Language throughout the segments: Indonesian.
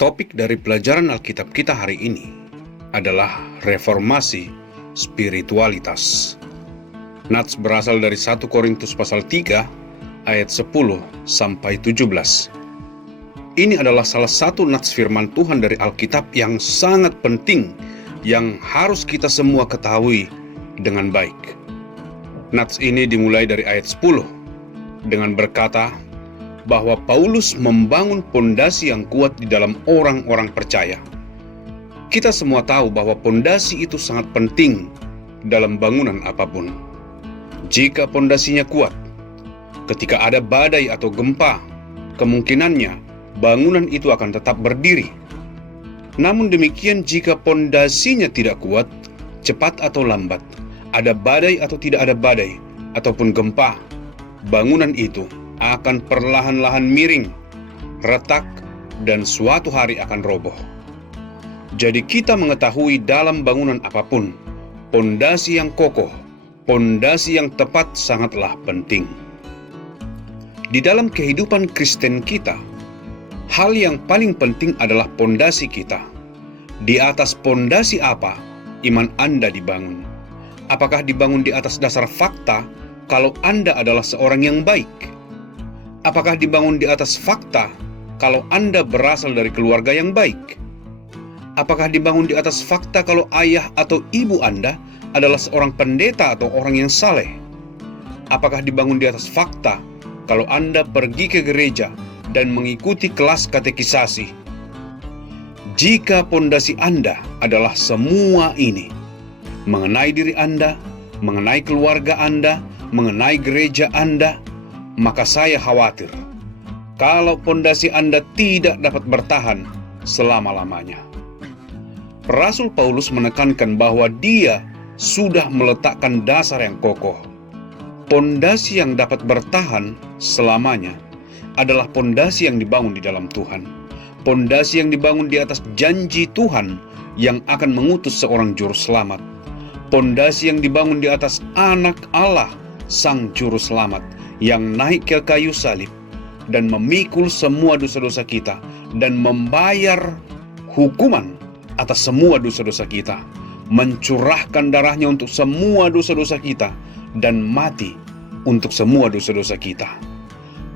Topik dari pelajaran Alkitab kita hari ini adalah reformasi spiritualitas. Nats berasal dari 1 Korintus pasal 3 ayat 10 sampai 17. Ini adalah salah satu nats firman Tuhan dari Alkitab yang sangat penting yang harus kita semua ketahui dengan baik. Nats ini dimulai dari ayat 10 dengan berkata bahwa Paulus membangun pondasi yang kuat di dalam orang-orang percaya. Kita semua tahu bahwa pondasi itu sangat penting dalam bangunan apapun. Jika pondasinya kuat, ketika ada badai atau gempa, kemungkinannya bangunan itu akan tetap berdiri. Namun demikian jika pondasinya tidak kuat, cepat atau lambat, ada badai atau tidak ada badai, ataupun gempa, bangunan itu akan perlahan-lahan miring, retak, dan suatu hari akan roboh. Jadi kita mengetahui dalam bangunan apapun, pondasi yang kokoh, pondasi yang tepat sangatlah penting. Di dalam kehidupan Kristen kita, hal yang paling penting adalah pondasi kita. Di atas pondasi apa iman Anda dibangun? Apakah dibangun di atas dasar fakta kalau Anda adalah seorang yang baik? Apakah dibangun di atas fakta kalau Anda berasal dari keluarga yang baik? Apakah dibangun di atas fakta kalau ayah atau ibu Anda adalah seorang pendeta atau orang yang saleh? Apakah dibangun di atas fakta kalau Anda pergi ke gereja dan mengikuti kelas katekisasi? Jika pondasi Anda adalah semua ini, mengenai diri Anda, mengenai keluarga Anda, mengenai gereja Anda, maka saya khawatir kalau pondasi Anda tidak dapat bertahan selama-lamanya. Rasul Paulus menekankan bahwa dia sudah meletakkan dasar yang kokoh. Pondasi yang dapat bertahan selamanya adalah pondasi yang dibangun di dalam Tuhan. Pondasi yang dibangun di atas janji Tuhan yang akan mengutus seorang juru selamat. Pondasi yang dibangun di atas Anak Allah, Sang Juru Selamat, yang naik ke kayu salib dan memikul semua dosa-dosa kita dan membayar hukuman atas semua dosa-dosa kita, mencurahkan darahnya untuk semua dosa-dosa kita dan mati untuk semua dosa-dosa kita.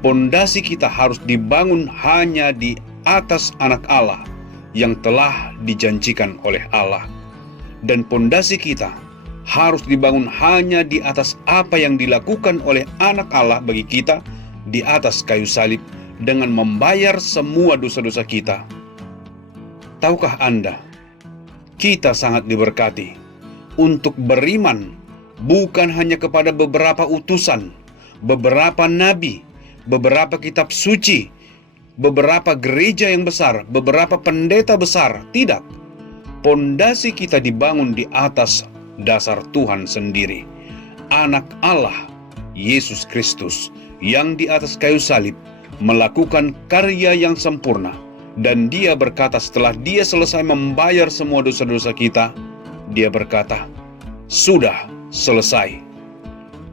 Pondasi kita harus dibangun hanya di atas Anak Allah yang telah dijanjikan oleh Allah, dan pondasi kita harus dibangun hanya di atas apa yang dilakukan oleh Anak Allah bagi kita di atas kayu salib dengan membayar semua dosa-dosa kita. Tahukah Anda, kita sangat diberkati untuk beriman bukan hanya kepada beberapa utusan, beberapa nabi, beberapa kitab suci, beberapa gereja yang besar, beberapa pendeta besar. Tidak. Pondasi kita dibangun di atas dasar Tuhan sendiri, Anak Allah, Yesus Kristus, yang di atas kayu salib melakukan karya yang sempurna. Dan dia berkata setelah dia selesai membayar semua dosa-dosa kita, dia berkata, sudah selesai.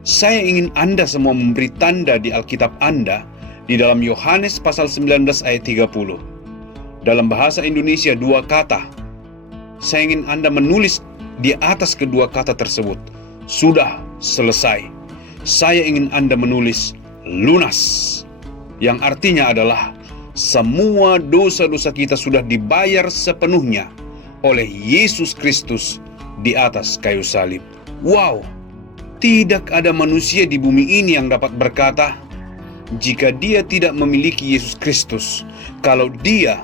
Saya ingin Anda semua memberi tanda di Alkitab Anda di dalam Yohanes pasal 19 ayat 30. Dalam bahasa Indonesia 2 kata. Saya ingin Anda menulis di atas kedua kata tersebut, sudah selesai. Saya ingin Anda menulis lunas, yang artinya adalah semua dosa-dosa kita sudah dibayar sepenuhnya oleh Yesus Kristus di atas kayu salib. Wow, tidak ada manusia di bumi ini yang dapat berkata, jika dia tidak memiliki Yesus Kristus, kalau dia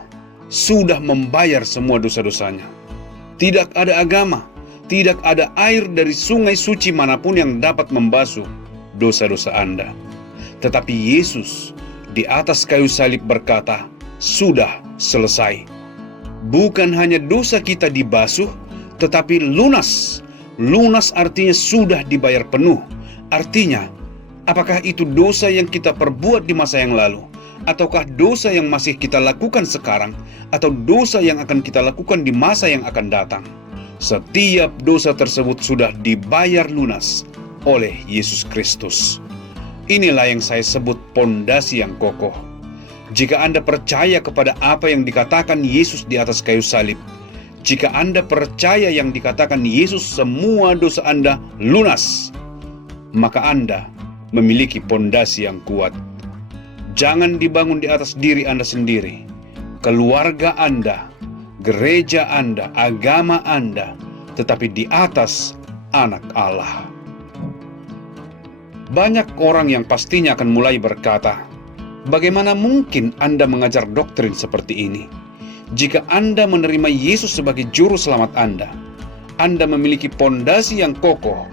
sudah membayar semua dosa-dosanya. Tidak ada agama, tidak ada air dari sungai suci manapun yang dapat membasuh dosa-dosa Anda. Tetapi Yesus di atas kayu salib berkata, sudah selesai. Bukan hanya dosa kita dibasuh, tetapi lunas. Lunas artinya sudah dibayar penuh. Artinya, apakah itu dosa yang kita perbuat di masa yang lalu? Ataukah dosa yang masih kita lakukan sekarang? Atau dosa yang akan kita lakukan di masa yang akan datang? Setiap dosa tersebut sudah dibayar lunas oleh Yesus Kristus. Inilah yang saya sebut pondasi yang kokoh. Jika Anda percaya kepada apa yang dikatakan Yesus di atas kayu salib, jika Anda percaya yang dikatakan Yesus semua dosa Anda lunas, maka Anda memiliki pondasi yang kuat. Jangan dibangun di atas diri Anda sendiri, keluarga Anda, gereja Anda, agama Anda, tetapi di atas Anak Allah. Banyak orang yang pastinya akan mulai berkata, bagaimana mungkin Anda mengajar doktrin seperti ini? Jika Anda menerima Yesus sebagai juru selamat Anda memiliki pondasi yang kokoh.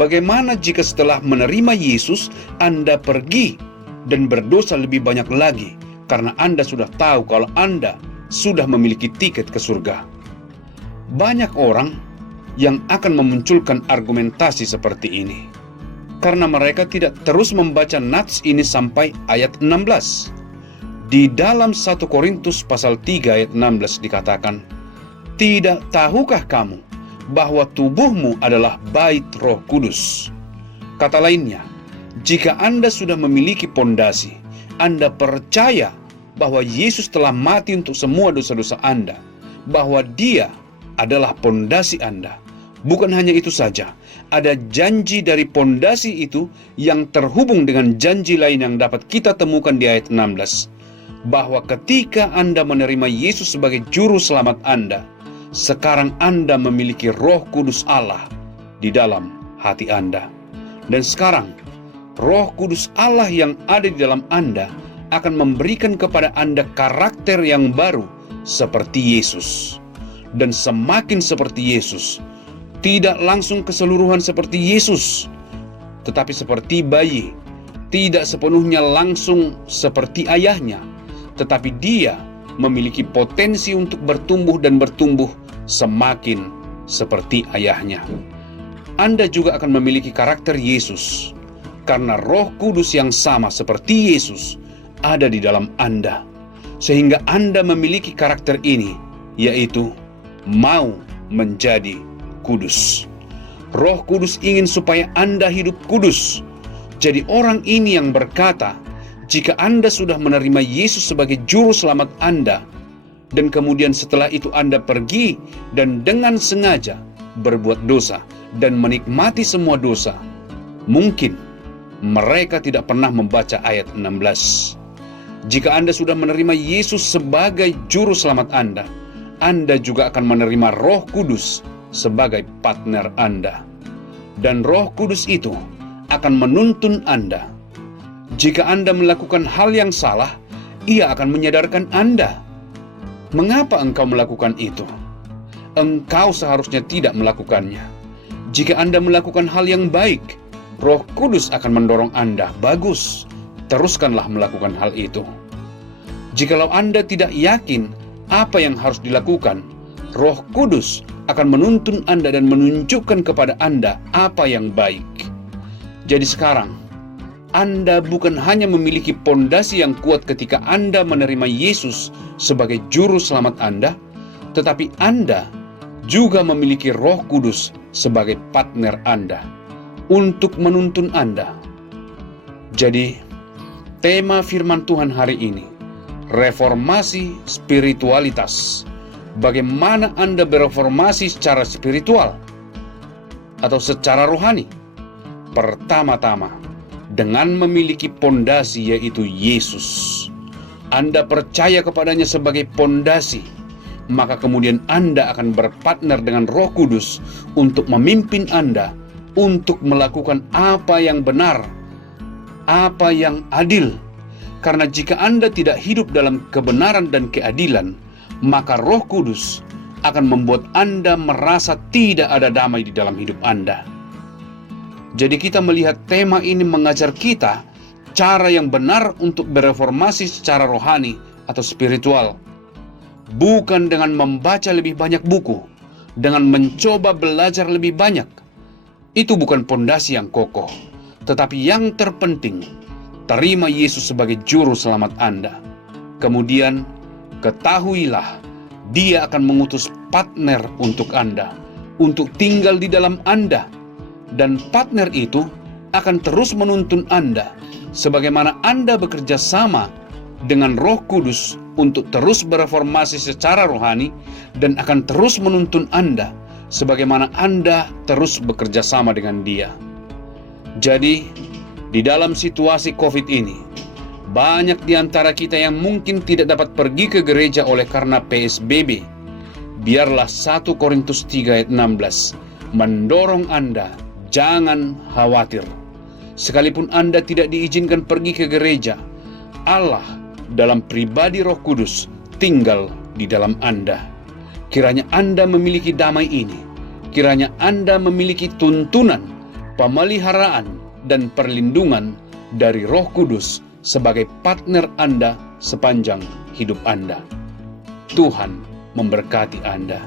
Bagaimana jika setelah menerima Yesus, Anda pergi dan berdosa lebih banyak lagi karena Anda sudah tahu kalau Anda sudah memiliki tiket ke surga? Banyak orang yang akan memunculkan argumentasi seperti ini karena mereka tidak terus membaca nats ini sampai ayat 16. Di dalam 1 Korintus pasal 3 ayat 16 dikatakan, tidak tahukah kamu bahwa tubuhmu adalah bait Roh Kudus? Kata lainnya, jika Anda sudah memiliki pondasi, Anda percaya bahwa Yesus telah mati untuk semua dosa-dosa Anda, bahwa Dia adalah pondasi Anda. Bukan hanya itu saja, ada janji dari pondasi itu yang terhubung dengan janji lain yang dapat kita temukan di ayat 16. Bahwa ketika Anda menerima Yesus sebagai juru selamat Anda, sekarang Anda memiliki Roh Kudus Allah di dalam hati Anda. Dan sekarang, Roh Kudus Allah yang ada di dalam Anda akan memberikan kepada Anda karakter yang baru seperti Yesus. Dan semakin seperti Yesus, tidak langsung keseluruhan seperti Yesus, tetapi seperti bayi, tidak sepenuhnya langsung seperti ayahnya, tetapi dia memiliki potensi untuk bertumbuh dan bertumbuh semakin seperti ayahnya. Anda juga akan memiliki karakter Yesus, karena Roh Kudus yang sama seperti Yesus ada di dalam Anda, sehingga Anda memiliki karakter ini, yaitu mau menjadi kudus. Roh Kudus ingin supaya Anda hidup kudus. Jadi orang ini yang berkata, jika Anda sudah menerima Yesus sebagai juru selamat Anda, dan kemudian setelah itu Anda pergi dan dengan sengaja berbuat dosa dan menikmati semua dosa, mungkin mereka tidak pernah membaca ayat 16. Jika Anda sudah menerima Yesus sebagai juru selamat Anda juga akan menerima Roh Kudus sebagai partner Anda. Dan Roh Kudus itu akan menuntun Anda. Jika Anda melakukan hal yang salah, Ia akan menyadarkan Anda. Mengapa engkau melakukan itu? Engkau seharusnya tidak melakukannya. Jika Anda melakukan hal yang baik, Roh Kudus akan mendorong Anda. Bagus, teruskanlah melakukan hal itu. Jikalau Anda tidak yakin apa yang harus dilakukan, Roh Kudus akan menuntun Anda dan menunjukkan kepada Anda apa yang baik. Jadi sekarang, Anda bukan hanya memiliki pondasi yang kuat ketika Anda menerima Yesus sebagai juru selamat Anda, tetapi Anda juga memiliki Roh Kudus sebagai partner Anda untuk menuntun Anda. Jadi, tema firman Tuhan hari ini, reformasi spiritualitas. Bagaimana Anda bereformasi secara spiritual atau secara rohani? Pertama-tama, dengan memiliki pondasi yaitu Yesus. Anda percaya kepadanya sebagai pondasi, maka kemudian Anda akan berpartner dengan Roh Kudus untuk memimpin Anda untuk melakukan apa yang benar, apa yang adil. Karena jika Anda tidak hidup dalam kebenaran dan keadilan, maka Roh Kudus akan membuat Anda merasa tidak ada damai di dalam hidup Anda. Jadi kita melihat tema ini mengajar kita cara yang benar untuk bereformasi secara rohani atau spiritual. Bukan dengan membaca lebih banyak buku, dengan mencoba belajar lebih banyak. Itu bukan pondasi yang kokoh. Tetapi yang terpenting, terima Yesus sebagai juru selamat Anda. Kemudian, ketahuilah, Dia akan mengutus partner untuk Anda, untuk tinggal di dalam Anda. Dan partner itu akan terus menuntun Anda, sebagaimana Anda bekerja sama dengan Roh Kudus untuk terus bereformasi secara rohani dan akan terus menuntun Anda sebagaimana Anda terus bekerja sama dengan Dia. Jadi, di dalam situasi COVID ini, banyak di antara kita yang mungkin tidak dapat pergi ke gereja oleh karena PSBB. Biarlah 1 Korintus 3 ayat 16 mendorong Anda, jangan khawatir. Sekalipun Anda tidak diizinkan pergi ke gereja, Allah dalam pribadi Roh Kudus tinggal di dalam Anda. Kiranya Anda memiliki damai ini. Kiranya Anda memiliki tuntunan, pemeliharaan, dan perlindungan dari Roh Kudus sebagai partner Anda sepanjang hidup Anda. Tuhan memberkati Anda.